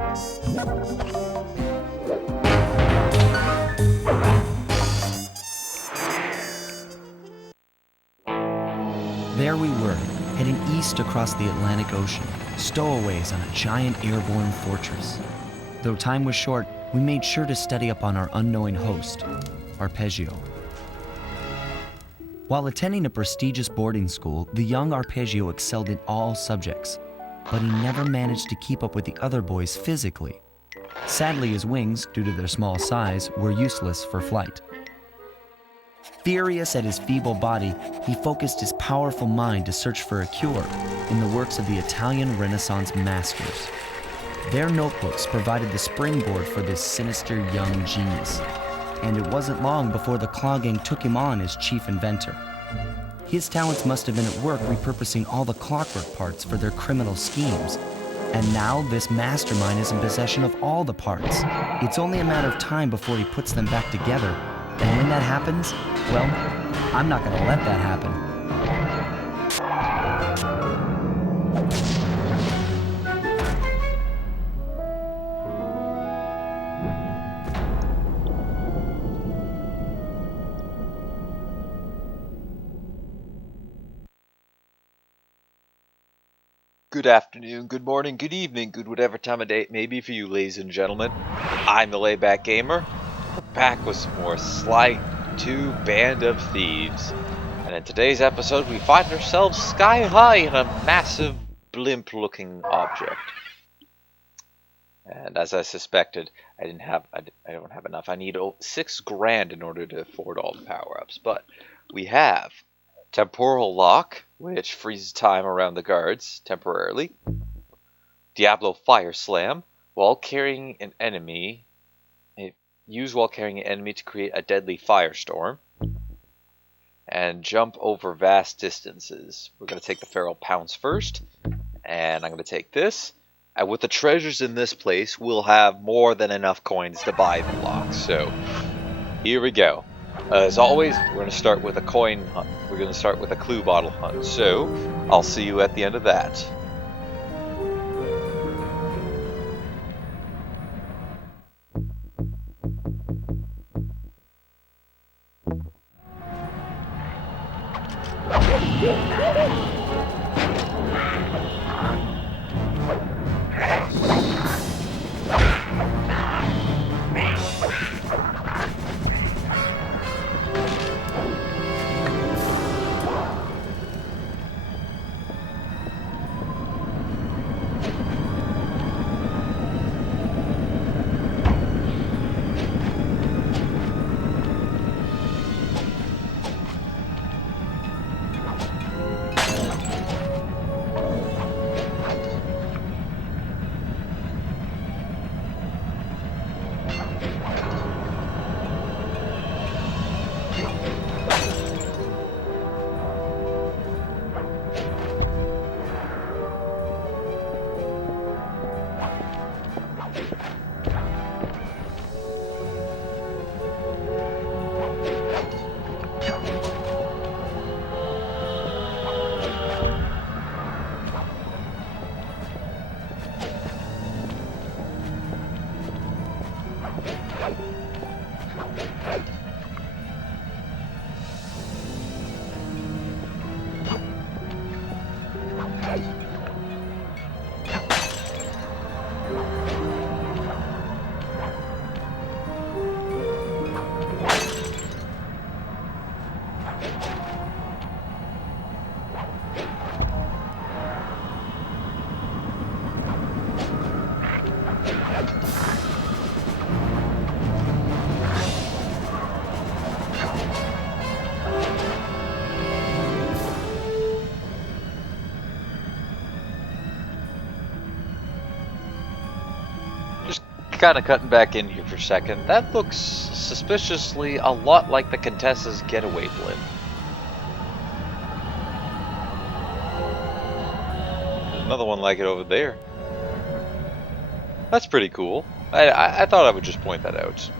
There we were, heading east across the Atlantic Ocean, stowaways on a giant airborne fortress. Though time was short, we made sure to study up on our unknowing host, Arpeggio. While attending a prestigious boarding school, the young Arpeggio excelled in all subjects, but he never managed to keep up with the other boys physically. Sadly, his wings, due to their small size, were useless for flight. Furious at his feeble body, he focused his powerful mind to search for a cure in the works of the Italian Renaissance masters. Their notebooks provided the springboard for this sinister young genius, and it wasn't long before the Claw Gang took him on as chief inventor. His talents must have been at work repurposing all the clockwork parts for their criminal schemes, and now this mastermind is in possession of all the parts. It's only a matter of time before he puts them back together. And when that happens, well, I'm not going to let that happen. Good afternoon, good morning, good evening, good whatever time of day it may be for you, ladies and gentlemen. I'm the Layback Gamer. We're back with some more Sly 2 Band of Thieves. And in today's episode, we find ourselves sky high in a massive blimp-looking object. And as I suspected, I don't have enough. I need $6 grand in order to afford all the power-ups. But we have Temporal Lock, which freezes time around the guards temporarily. Diablo Fire Slam, while carrying an enemy. Use while carrying an enemy to create a deadly firestorm. And Jump over vast distances. We're going to take the Feral Pounce first. And I'm going to take this. And with the treasures in this place, we'll have more than enough coins to buy the lock. So, here we go. As always, we're going to start with a coin hunt. We're going to start with a clue bottle hunt. So, I'll see you at the end of that. Kind of cutting back in here for a second. That looks suspiciously a lot like the Contessa's getaway blimp. There's another one like it over there. That's pretty cool. I thought I would just point that out.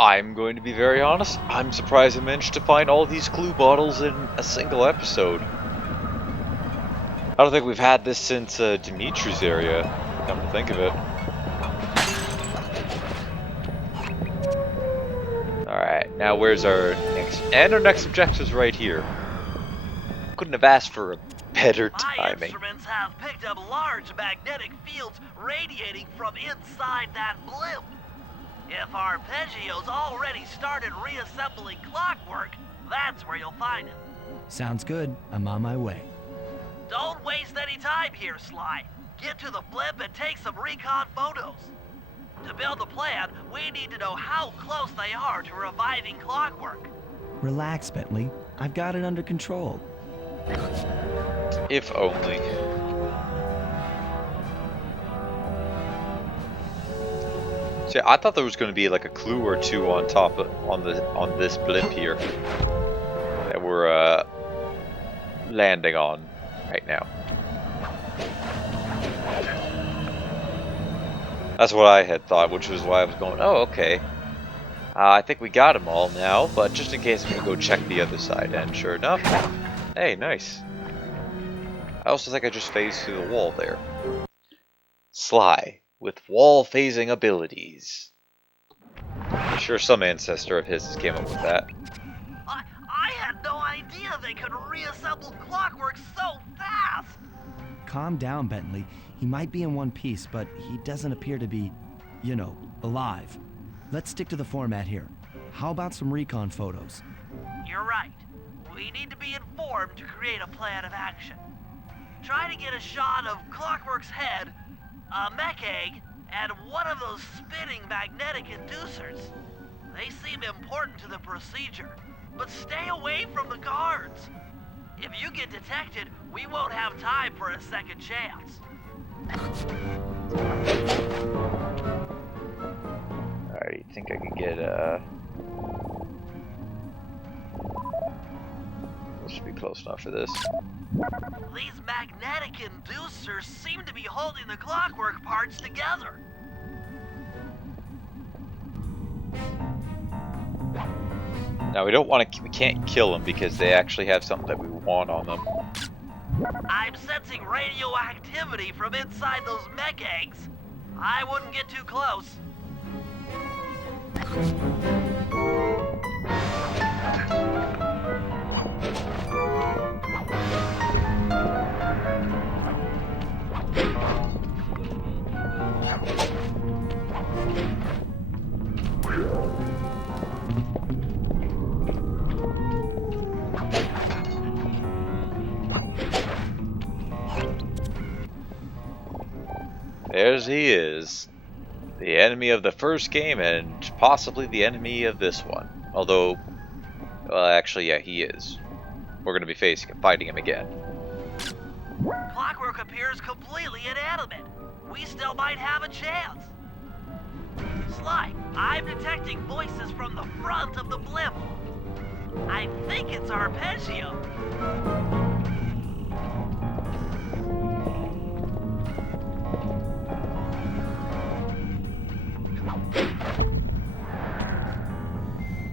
I'm going to be very honest, I'm surprised I managed to find all these clue bottles in a single episode. I don't think we've had this since Dimitri's area, come to think of it. Alright, now where's our next... And our next objective's right here. Couldn't have asked for a better My timing. instruments have picked up large magnetic fields radiating from inside that blimp. If Arpeggio's already started reassembling clockwork, that's where you'll find him. Sounds good. I'm on my way. Don't waste any time here, Sly. Get to the blimp and take some recon photos. To build a plan, we need to know how close they are to reviving clockwork. Relax, Bentley. I've got it under control. If only. See, I thought there was going to be like a clue or two on top of, on this blimp here that we're landing on right now. That's what I had thought, which was why I was going, oh, okay. I think we got them all now, but just in case I'm going to go check the other side, and sure enough, hey, nice. I also think I just phased through the wall there. Sly, with wall phasing abilities. I'm sure some ancestor of his has came up with that. I had no idea they could reassemble clockwork so fast! Calm down, Bentley. He might be in one piece, but he doesn't appear to be, you know, alive. Let's stick to the format here. How about some recon photos? You're right. We need to be informed to create a plan of action. Try to get a shot of Clockwork's head, a mech egg, and one of those spinning magnetic inducers. They seem important to the procedure, but stay away from the guards. If you get detected, we won't have time for a second chance. I think I could get this should be close enough for this. These magnetic inducers seem to be holding the clockwork parts together. Now we don't want to. We can't kill them because they actually have something that we want on them. I'm sensing radioactivity from inside those mech eggs. I wouldn't get too close. There's he is. The enemy of the first game and possibly the enemy of this one. Although, well, actually, yeah, he is. We're going to be fighting him again. Clockwork appears completely inanimate. We still might have a chance. Sly, I'm detecting voices from the front of the blimp. I think it's Arpeggio.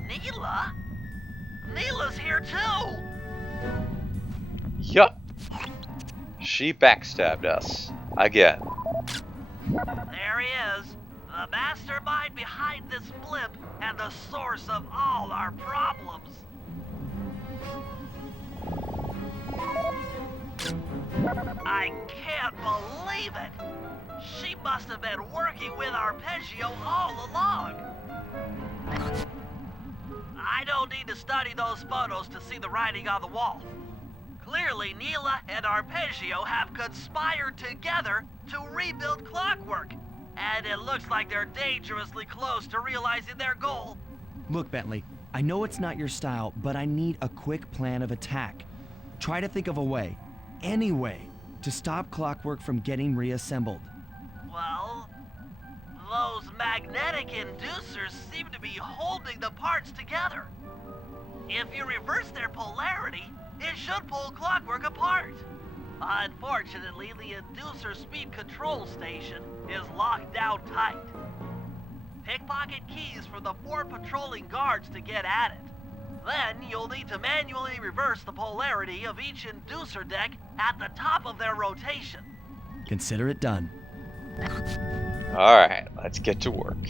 Neela? Neela's here too! Yup. She backstabbed us. Again. There he is, the mastermind behind this blimp and the source of all our problems. I can't believe it! She must have been working with Arpeggio all along. I don't need to study those photos to see the writing on the wall. Clearly, Neela and Arpeggio have conspired together to rebuild Clockwork, and it looks like they're dangerously close to realizing their goal. Look, Bentley, I know it's not your style, but I need a quick plan of attack. Try to think of a way, any way, to stop Clockwork from getting reassembled. Well, those magnetic inducers seem to be holding the parts together. If you reverse their polarity, it should pull Clockwork apart. Unfortunately, the inducer speed control station is locked down tight. Pickpocket keys for the 4 patrolling guards to get at it. Then you'll need to manually reverse the polarity of each inducer deck at the top of their rotation. Consider it done. Alright, let's get to work.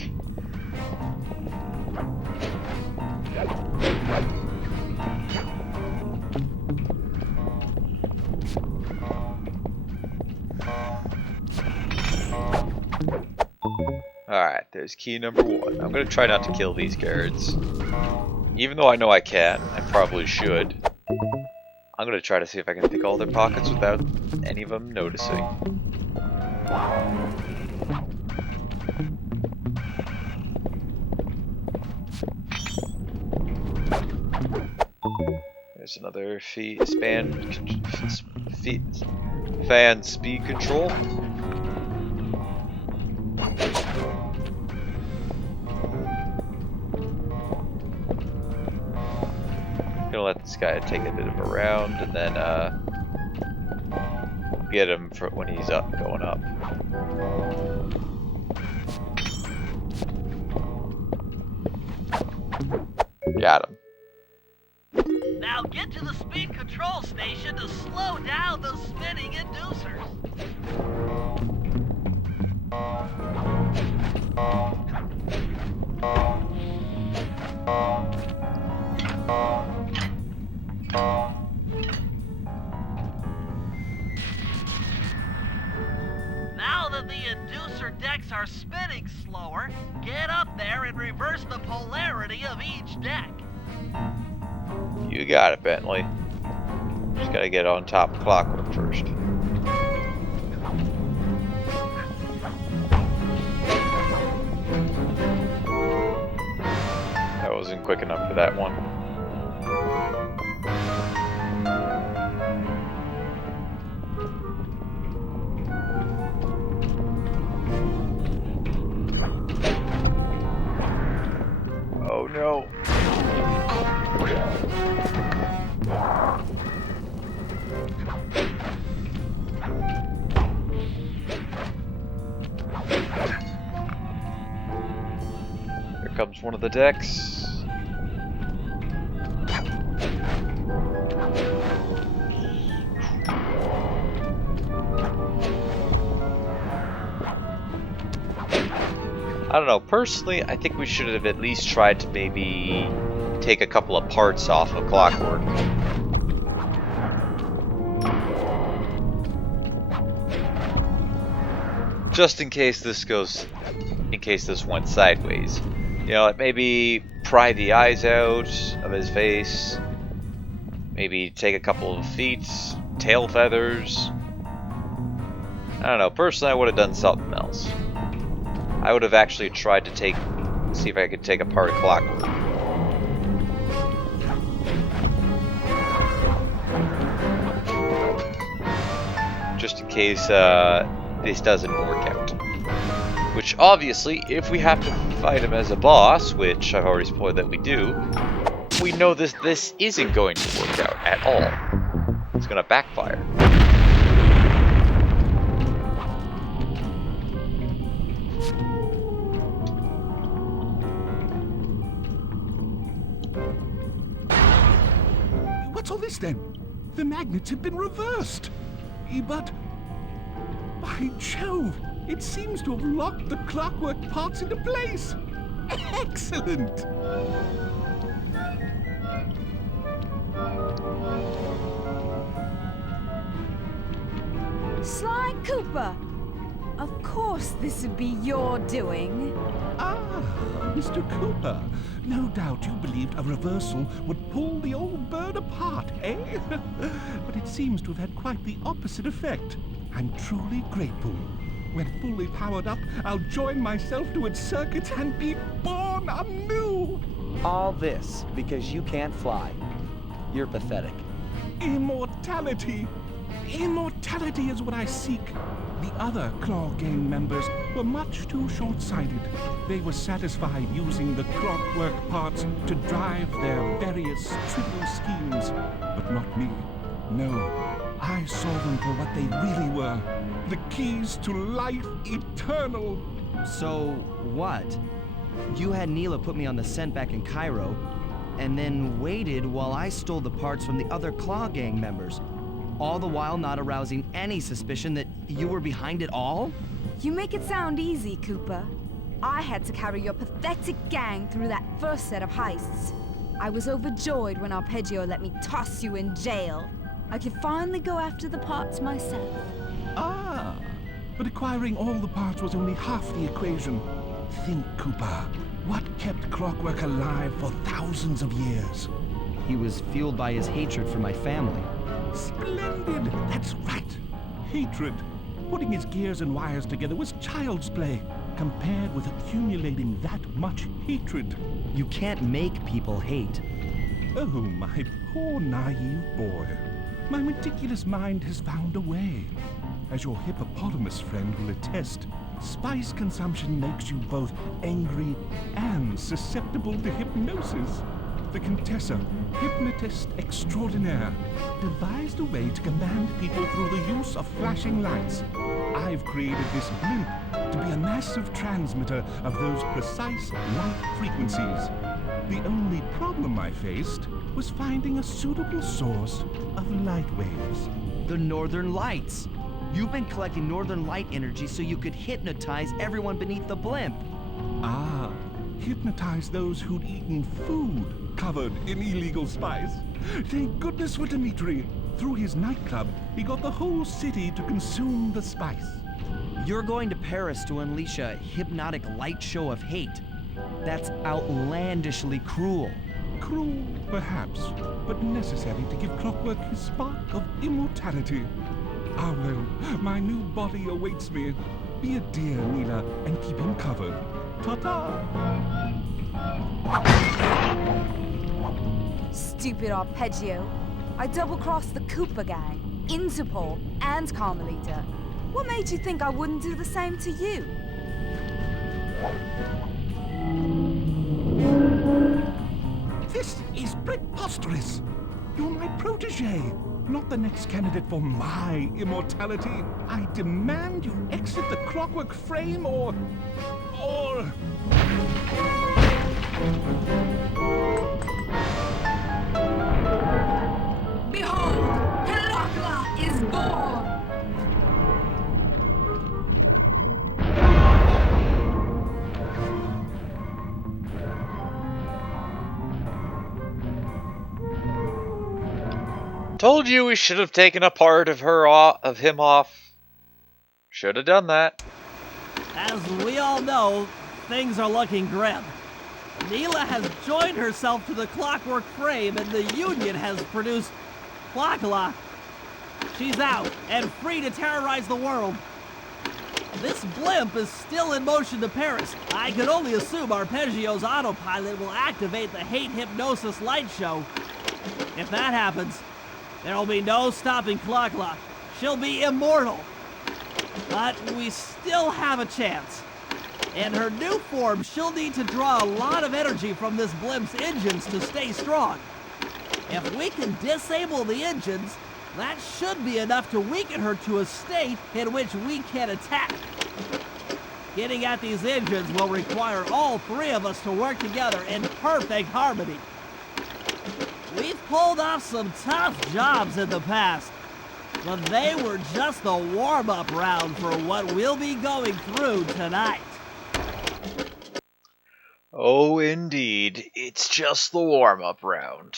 Alright, there's key number 1. I'm gonna try not to kill these guards. Even though I know I can, I probably should. I'm gonna try to see if I can pick all their pockets without any of them noticing. There's another fan speed control. Gonna let this guy take a bit of a round and then get him for when he's going up. Got him. Now get to the speed control station to slow down those spinning inducers. Now that the inducer decks are spinning slower, get up there and reverse the polarity of each deck. You got it, Bentley. Just gotta get on top of Clockwork first. That wasn't quick enough for that one. Oh no. Here comes one of the decks. I don't know, personally, I think we should have at least tried to maybe take a couple of parts off of Clockwork. Just in case this went sideways. You know, maybe pry the eyes out of his face, maybe take a couple of feet, tail feathers. I don't know, personally I would have done something else. I would have actually tried to see if I could take apart Clockwork. case this doesn't work out. Which obviously, if we have to fight him as a boss, which I've already spoiled that we do, we know this isn't going to work out at all. It's gonna backfire. What's all this then? The magnets have been reversed. But, by Jove, it seems to have locked the clockwork parts into place. Excellent! Sly Cooper! Of course this would be your doing. Ah, Mr. Cooper. No doubt you believed a reversal would pull the old bird apart, eh? But it seems to have had quite the opposite effect. I'm truly grateful. When fully powered up, I'll join myself to its circuits and be born anew! All this because you can't fly. You're pathetic. Immortality! Immortality is what I seek. The other Claw Gang members were much too short-sighted. They were satisfied using the clockwork parts to drive their various trivial schemes. But not me. No. I saw them for what they really were. The keys to life eternal. So, what? You had Neela put me on the scent back in Cairo, and then waited while I stole the parts from the other Claw Gang members, all the while not arousing any suspicion that you were behind it all? You make it sound easy, Cooper. I had to carry your pathetic gang through that first set of heists. I was overjoyed when Arpeggio let me toss you in jail. I could finally go after the parts myself. Ah, but acquiring all the parts was only half the equation. Think, Cooper. What kept clockwork alive for thousands of years? He was fueled by his hatred for my family. Splendid! That's right. Hatred. Putting his gears and wires together was child's play, compared with accumulating that much hatred. You can't make people hate. Oh, my poor naive boy. My meticulous mind has found a way. As your hippopotamus friend will attest, spice consumption makes you both angry and susceptible to hypnosis. The Contessa, hypnotist extraordinaire, devised a way to command people through the use of flashing lights. I've created this blimp to be a massive transmitter of those precise light frequencies. The only problem I faced was finding a suitable source of light waves. The Northern Lights. You've been collecting Northern Light energy so you could hypnotize everyone beneath the blimp. Ah, hypnotize those who'd eaten food covered in illegal spice. Thank goodness for Dimitri. Through his nightclub, he got the whole city to consume the spice. You're going to Paris to unleash a hypnotic light show of hate. That's outlandishly cruel. Cruel, perhaps, but necessary to give Clockwork his spark of immortality. Ah well, my new body awaits me. Be a dear, Neela, and keep him covered. Ta-ta! Stupid Arpeggio. I double-crossed the Cooper gang, Interpol, and Carmelita. What made you think I wouldn't do the same to you? This is preposterous! You're my protege, not the next candidate for my immortality. I demand you exit the clockwork frame or... Behold, Herakla is born! Told you we should have taken a part of him off. Should have done that. As we all know, things are looking grim. Neela has joined herself to the clockwork frame and the Union has produced Clocklock. She's out and free to terrorize the world. This blimp is still in motion to Paris. I can only assume Arpeggio's autopilot will activate the hate hypnosis light show. If that happens, there will be no stopping Clocklock. She'll be immortal, But we still have a chance. In her new form, she'll need to draw a lot of energy from this blimp's engines to stay strong. If we can disable the engines, that should be enough to weaken her to a state in which we can attack. Getting at these engines will require all three of us to work together in perfect harmony. We've pulled off some tough jobs in the past, but they were just the warm-up round for what we'll be going through tonight. Oh, indeed. It's just the warm-up round.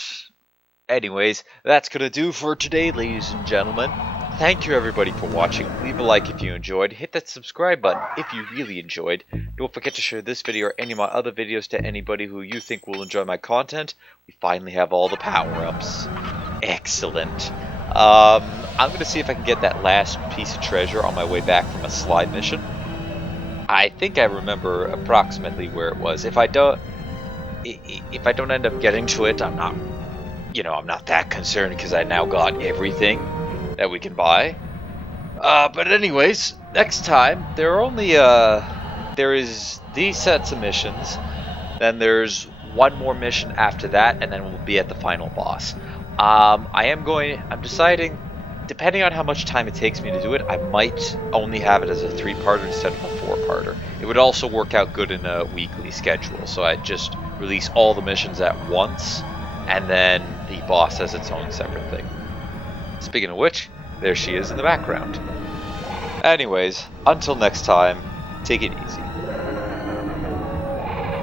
Anyways, that's gonna do for today, ladies and gentlemen. Thank you everybody for watching. Leave a like if you enjoyed. Hit that subscribe button if you really enjoyed. Don't forget to share this video or any of my other videos to anybody who you think will enjoy my content. We finally have all the power-ups. Excellent. I'm gonna see if I can get that last piece of treasure on my way back from a slide mission. I think I remember approximately where it was. If I don't end up getting to it, I'm not that concerned because I now got everything that we can buy. But anyways, next time there is these sets of missions, then there's one more mission after that, and then we'll be at the final boss. I'm deciding, depending on how much time it takes me to do it, I might only have it as a 3-parter instead of a 4-parter. It would also work out good in a weekly schedule, so I'd just release all the missions at once, and then the boss as its own separate thing. Speaking of which, there she is in the background. Anyways, until next time, take it easy.